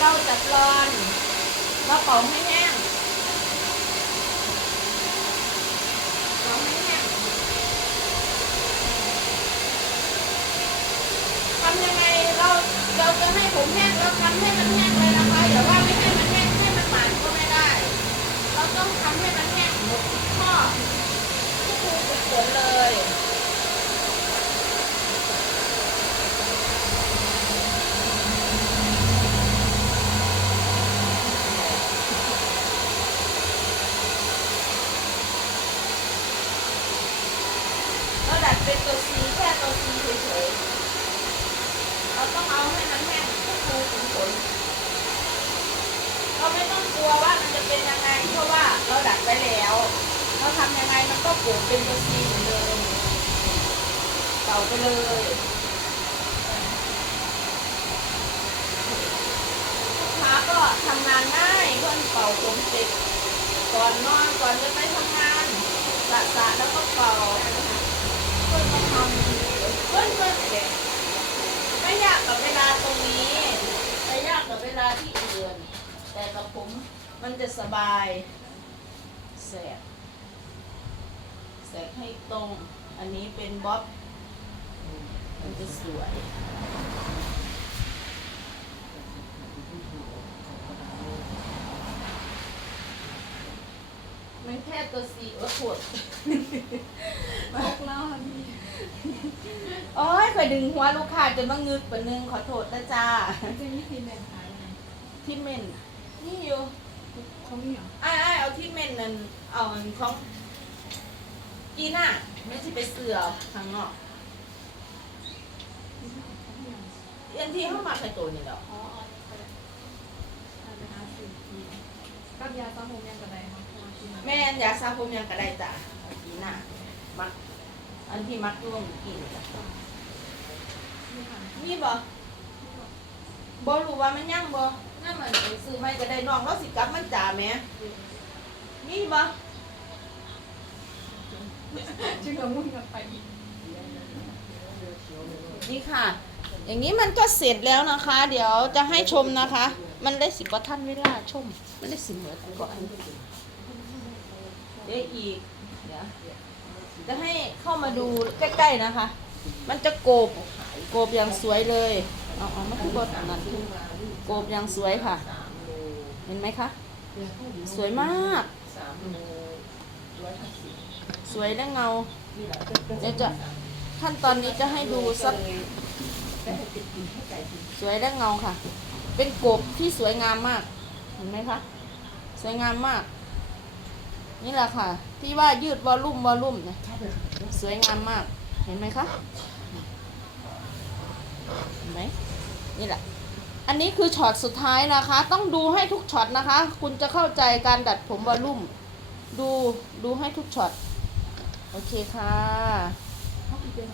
เราจะกรอนเราเป่าให้แห้งเป่าให้แห้งทำยังไงเราเราจะให้ผมแห้งเราทำให้มันแห้งเลยนะคะอย่าว่าไม่ให้มันแห้งให้มันหวานก็ไม่ได้ เราต้องทำให้มันแห้งหมดทุกข้อทุกรูทุกขนเลย เป็นตัวซีแค่ตัวซีเฉยๆ เราต้องเอาให้มันแห้งทุกรูขุมขนเราไม่ต้องกลัวว่ามันจะเป็นยังไง เพราะว่าเราดัดไว้แล้ว เราทำยังไงมันก็ปลูกเป็นตัวซีเหมือนเดิมเป่าไปเลยลูกค้าก็ทำงานง่ายเพื่อนเป่าผมเสร็จก่อนนอนก่อนจะไปทำงานสะสะแล้วก็เป่าเพื่อนมา เพื่อนเพื่อนเด็กไม่ยากกับเวลาตรงนี้แต่ยากกับเวลาที่อื่น แต่กับผมมันจะสบายแสกแสกให้ตรง อันนี้เป็นบ๊อบมันจะสวยไม่แค่ตัวสีเออปวดพกเล่าพี่ โอ้ยไปดึงหัวลูกค้าจนมางึกปะนึงขอโทษนะจ้าจะมีทีแบ่งขายไหมที่เมนนี่อยู่เขามีเหรอไอ้ไอ้ายเอาที่เมนนั่นเอาอันของกีน่าไม่ใช่ไปเสือข้างนอกเขามีเหรอเอ็นที่เข้ามาใครตัวนี่ดอกอ๋ออ๋อไปเลยไปหาซื้อทีกับยาสระผมยังกระไดมาพอทีนะแม่นอยากซาผมยังกระไดจ้ะเอากีน่ามัก อันที่มักร่วมกินจ้ะไม่ทันมีบ่บ่รู้ว่ามันยังบ่นั่นมันไปซื้อไม่ก็ได้น้องเราสิกลับมันจ่าแหม่มีบ่ชื่อกับมุ่งกับไปอีกนี่ค่ะ อย่างนี้มันก็เสร็จแล้วนะคะ เดี๋ยวจะให้ชมนะคะ มันได้สิบกว่าท่านเวลาชม มันได้สิบเหมือนก่อนเดี๋ยวอีก เดี๋ยว จะให้เข้ามาดูใกล้ๆนะคะ มันจะโกบโกบอย่างสวยเลยเอาเอามาที่บนนั้นโกบอย่างสวยค่ะ เห็นไหมคะ สวยมาก สวยและเงาเดี๋ยวจะขั้นตอนนี้จะให้ดูสักสวยและเงาค่ะ เป็นกบที่สวยงามมาก เห็นไหมคะ สวยงามมาก นี่แหละค่ะ ที่ว่ายืดวอลลุ่มวอลลุ่มเนี่ยสวยงามมาก เห็นไหมคะ เห็นไหมนี่แหละ อันนี้คือช็อตสุดท้ายนะคะ ต้องดูให้ทุกช็อตนะคะ คุณจะเข้าใจการดัดผมวอลลุ่ม ดูดูให้ทุกช็อต โอเคค่ะ